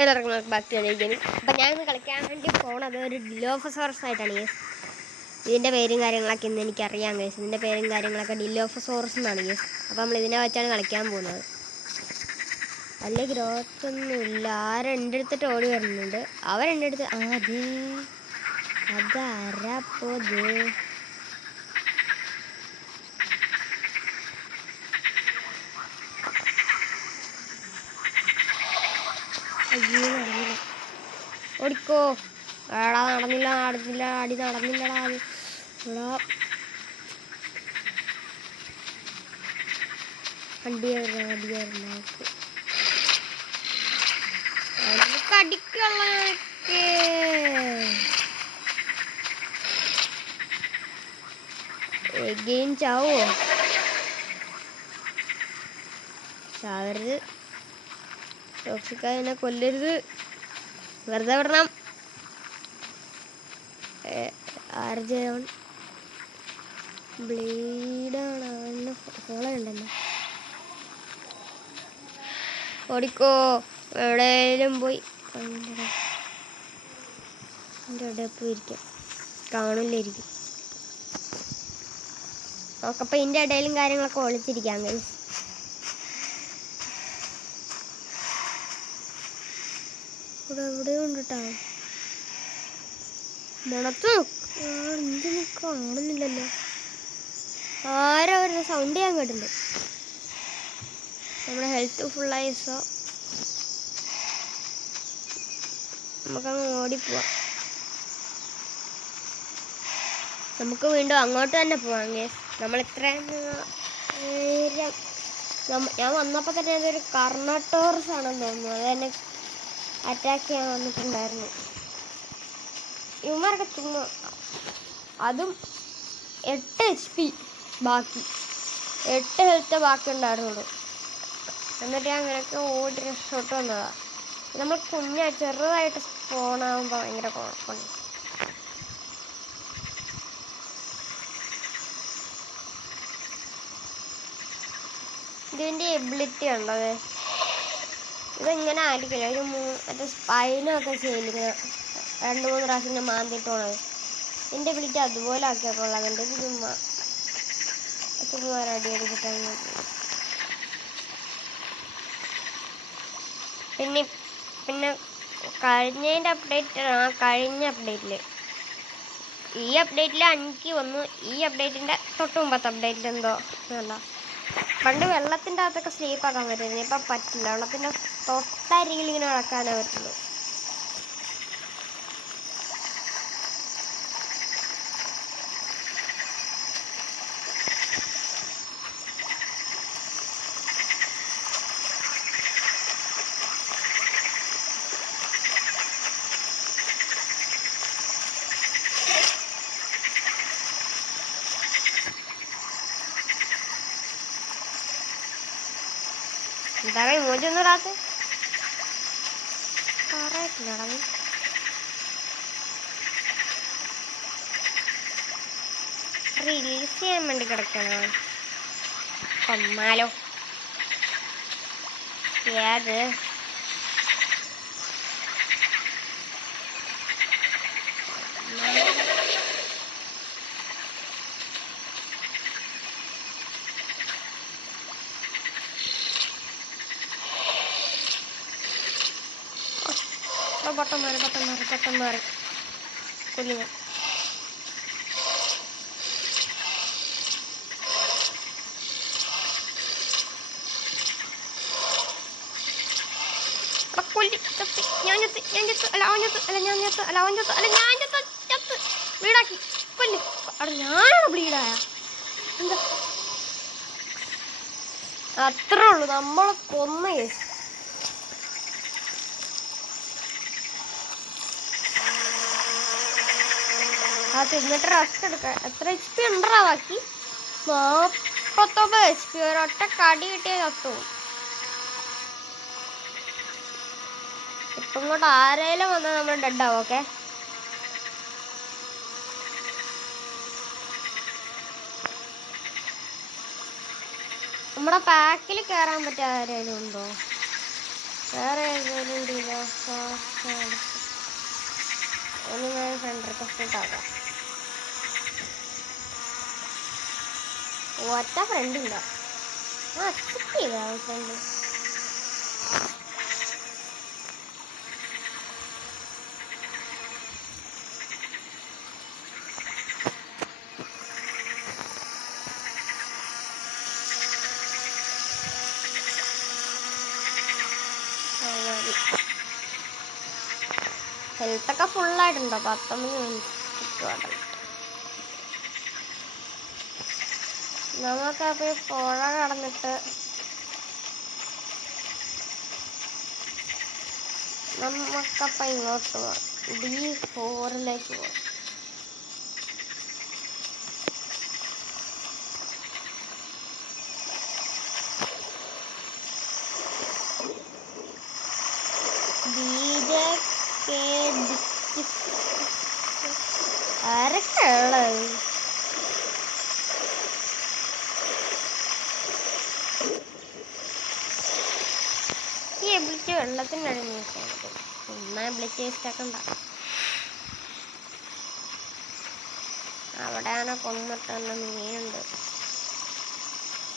എല്ലാവർക്കും back to gaming. അപ്പം ഞാനിന്ന് കളിക്കാൻ വേണ്ടി പോണത് ഒരു ഡിലോഫസോറസ് ആയിട്ടാണ് ഗേസ്. ഇതിൻ്റെ പേരും കാര്യങ്ങളൊക്കെ ഇന്ന് എനിക്കറിയാം ഗേസ്. ഇതിൻ്റെ പേരും കാര്യങ്ങളൊക്കെ ഡിലോഫസോറസ് എന്നാണ് ഗേസ്. അപ്പം നമ്മൾ ഇതിനെ വെച്ചാണ് കളിക്കാൻ പോകുന്നത്. വലിയ ഗ്രോത്ത് ഒന്നുമില്ല. ആരെൻ്റെ അടുത്തിട്ട് ഓടി വരുന്നുണ്ട്. അവരെൻ്റെ അടുത്ത് അതാരപ്പോത് അയ്യോ നടന്നില്ല. ഓടിക്കോ. എടാ നടന്നില്ലടാ അത് എടാ കടിക്കുള്ള എഗെയിൻ ചാവോ? ചാവരുത്. ടോക്സിക്കായതിനെ കൊല്ലരുത്. വെറുതെ വിടണം. ആർജോൺ ബ്ലീഡാണ്. ഫോളോ ഉണ്ടല്ലോ. ഓടിക്കോ. എവിടെയും പോയി എൻ്റെ ഇവിടെ പോയിരിക്കാം. കാണില്ലായിരിക്കും. നോക്കപ്പോൾ ഇതിൻ്റെ ഇടയിലും കാര്യങ്ങളൊക്കെ ഒളിച്ചിരിക്കാം ഗൈസ്. ഇവിടെ എവിടെയും ഉണ്ട് കേട്ടോ. മണത്ത് എന്തിനു കാണുന്നില്ലല്ലോ. ആരോ ഒരു സൗണ്ട് ചെയ്യാൻ കേട്ടിട്ടുണ്ട്. നമ്മുടെ ഹെൽത്ത് ഫുള്ളായിസോ നമുക്കങ്ങ് ഓടിപ്പോവാം. നമുക്ക് വീണ്ടും അങ്ങോട്ട് തന്നെ പോവാം ഗേസ്. നമ്മൾ ഇത്രയും നേരം ഞാൻ വന്നപ്പോൾ തന്നെ അതൊരു കർണട്ടോറസ് ആണെന്ന് തോന്നുന്നു. അത് തന്നെ അറ്റാക്ക് ചെയ്യാൻ വന്നിട്ടുണ്ടായിരുന്നു. ഇവന്മാരൊക്കെ ചുമ്മാ. അതും 8 HP ബാക്കി, 8 ഹെൽത്ത് ബാക്കി ഉണ്ടായിരുന്നുള്ളൂ. എന്നിട്ട് ഞാൻ അങ്ങനെയൊക്കെ ഓടി രക്ഷോട്ട് വന്നതാണ്. നമ്മൾ ചെറുതായിട്ട് സ്പോണാകുമ്പോൾ ഭയങ്കര കുഴപ്പമുണ്ട്. ഇതിൻ്റെ എബിലിറ്റി ഉള്ളത് ഇതെങ്ങനെ ആയിരിക്കില്ല. ഒരു മറ്റേ സ്പൈനൊക്കെ ചെയ്യില്ല. 2-3 പ്രാവശ്യം മാന്തിട്ടുള്ളത്. എൻ്റെ എബിലിറ്റി അതുപോലെ ആക്കിയൊക്കെയുള്ളത്. എൻ്റെ ചുമ്മാ അടി അടിച്ചിട്ടാണ്. പിന്നെ കഴിഞ്ഞതിൻ്റെ കഴിഞ്ഞ അപ്ഡേറ്റിൽ ഈ അപ്ഡേറ്റിൽ 5 വന്നു. ഈ അപ്ഡേറ്റിൻ്റെ തൊട്ട് മുമ്പത്തെ അപ്ഡേറ്റിൽ എന്തോ അല്ല. പണ്ട് വെള്ളത്തിൻ്റെ അകത്തൊക്കെ സ്ലീപ്പാക്കാൻ പറ്റുന്നത്. ഇപ്പം പറ്റില്ല. വെള്ളത്തിൻ്റെ തൊട്ടരികിൽ ഇങ്ങനെ നടക്കാനേ പറ്റുള്ളൂ. എന്താ മോചൊന്നും ഇടാത്ത പറയത്തില്ലടങ്ങി. റിലീസ് ചെയ്യാൻ വേണ്ടി കിടക്കണോ? കൊമ്മാലോ ഏത് ബട്ടം മാറി കൊല്ലുക. ബ്ലീഡാക്കി കൊല്ലു. അവിടെ ഞാനാണ് ബ്ലീഡായ. എന്താ അത്രേ ഉള്ളൂ. നമ്മളെ കൊന്ന കേസ്. അത് എന്നിട്ട് റെസ്റ്റ് എടുക്കാം. എത്ര HP ഉണ്ടാ ബാക്കി? 49 HP. ഒരൊറ്റ കടി കിട്ടിയ ചത്തു. ഇപ്പം ഇങ്ങോട്ട് ആരേലും വന്നാൽ നമ്മൾ ഡെഡാവും. ഓക്കെ, നമ്മുടെ പാക്കിൽ കയറാൻ പറ്റിയ ആരേലും ഉണ്ടോ? വേറെ ഏതെങ്കിലും ഒന്ന് ഞാൻ ഫ്രണ്ട് റിക്വസ്റ്റ് ഇട്ടാക്കാം. ഒറ്റ ഫ്രണ്ട് ഇല്ല. അക്സെപ്റ്റ് ചെയ്താ ഫ്രണ്ട്. ഹെൽത്തൊക്കെ ഫുള്ളായിട്ടുണ്ടോ? 19 മിനിറ്റ്. നമുക്കപ്പോൾ പുഴ കടന്നിട്ട് നമുക്കപ്പം ഇങ്ങോട്ട് പോവാം. D4 പോവാം. ആരൊക്കെ ഉള്ളത്? ഈ എബിലിറ്റി വെള്ളത്തിനാണ് യൂസ് ചെയ്യുന്നത്. ചുമ്മാ എബിലിറ്റി വേസ്റ്റാക്കണ്ട. അവിടെയാണ് കൊന്നിട്ടെന്ന മീനുണ്ട്.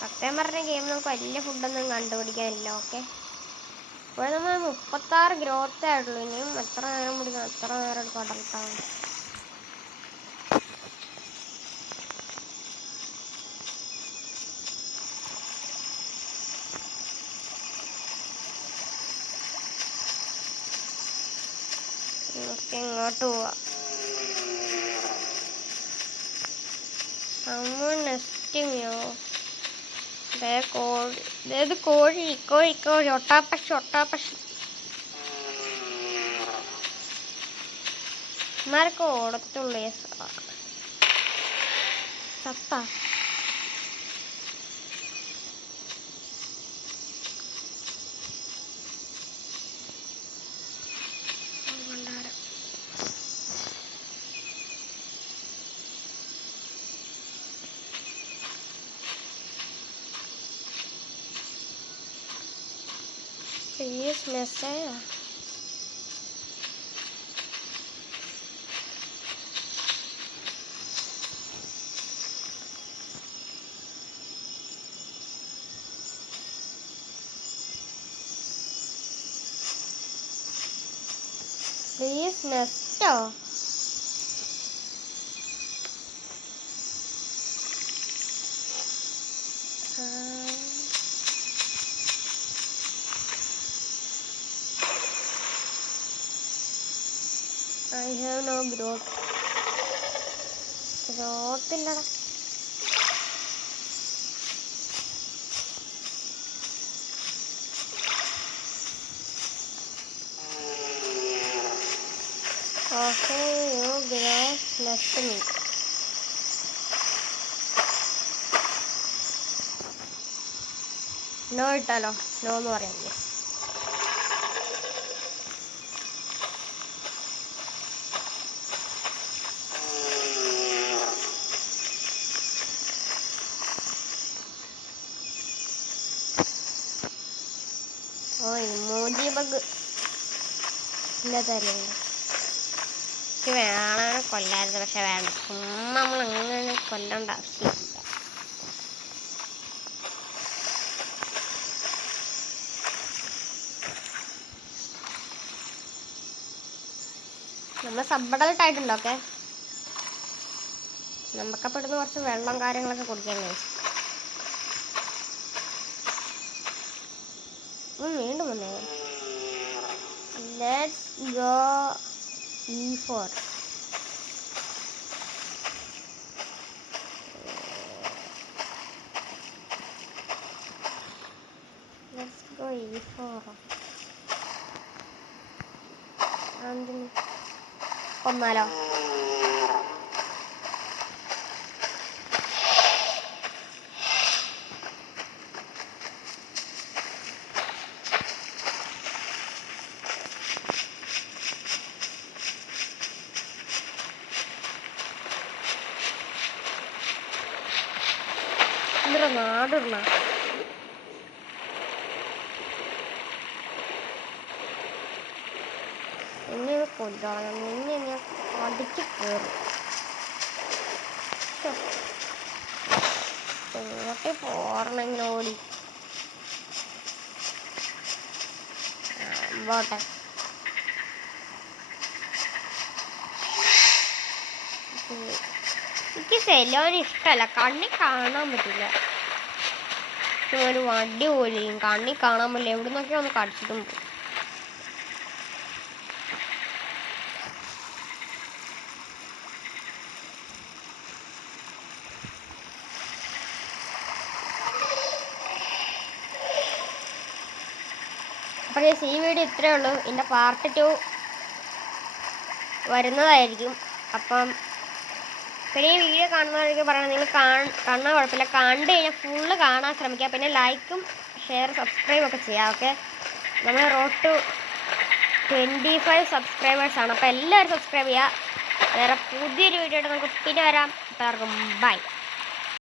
സത്യം പറഞ്ഞ ഗെയിം നമുക്ക് വലിയ ഫുഡൊന്നും കണ്ടുപിടിക്കാനില്ല. ഓക്കെ, ഇപ്പോൾ നമ്മൾ 36 ഗ്രോത്ത് ആയിട്ടുള്ളൂ. ഇനിയും എത്ര നേരം പിടിക്കണം? എത്ര നേരം എടുക്കും അടർത്താൻ? നമുക്ക് ഇങ്ങോട്ട് പോവാം. നെസ്റ്റിങ്ങോ? കോഴി. ഇതേത് കോഴി? കോഴി കോഴി. ഒട്ടാപ്പക്ഷി ഒട്ടാപ്പക്ഷി. ഇമാരൊക്കെ ഓടത്തുള്ളൂ. ചത്ത please message. Please Nesto. I have no growth. Growth ഇല്ലടാ. Okay, you growth next to me. No ഇട്ടാലോ? നോ എന്ന് പറയാം. യെസ്. ഓ, ഇമോജി ബഗ് ഇല്ലാത്തല്ലേ. എനിക്ക് വേണമെങ്കിൽ കൊല്ലായിരുന്നു, പക്ഷെ വേണ്ട. നമ്മൾ അങ്ങനെ കൊല്ലേണ്ട ആവശ്യമില്ല. നമ്മൾ സബ്ബഡൽട്ട് ആയിട്ടുണ്ടോ? ഓക്കെ, നമുക്കപ്പോൾ ഇടുന്ന കുറച്ച് വെള്ളം കാര്യങ്ങളൊക്കെ കുടിക്കാൻ കഴിച്ചു. വീണ്ടും വന്നേ. Let's go E4. Let's go E4. കൊന്നാലോ? നാടിടണ കൊല്ലോളാം നിന്ന് ഞാൻ അടിച്ച് കയറും. എങ്ങോട്ട് പോരണം ഇങ്ങനെ ഓടി പോട്ടെ. എനിക്ക് സെലോന് ഇഷ്ടമല്ല, കണ്ണി കാണാൻ പറ്റില്ല. ഒരു വണ്ടി പോലെയും കണ്ണി കാണാൻ പറ്റില്ല, എവിടെ നിന്നൊക്കെ ഒന്ന് കടിച്ചിട്ടും പോകും. അപ്പോൾ ഈ വീഡിയോ ഇത്രയേ ഉള്ളൂ. ഇതിൻ്റെ പാർട്ട് 2 വരുന്നതായിരിക്കും. അപ്പം പിന്നെ ഈ വീഡിയോ കാണുന്നവർക്ക് പറയണം, നിങ്ങൾ കാണാൻ കുഴപ്പമില്ല, കണ്ടു കഴിഞ്ഞാൽ ഫുള്ള് കാണാൻ ശ്രമിക്കുക. പിന്നെ ലൈക്കും ഷെയർ സബ്സ്ക്രൈബ് ഒക്കെ ചെയ്യാം. ഓക്കെ, നമ്മൾ റോഡ് ടു 25 സബ്സ്ക്രൈബേഴ്സാണ്. അപ്പോൾ എല്ലാവരും സബ്സ്ക്രൈബ് ചെയ്യുക. വേറെ പുതിയൊരു വീഡിയോ ആയിട്ട് നമുക്ക് പിന്നെ വരാം. എല്ലാവർക്കും ബൈ.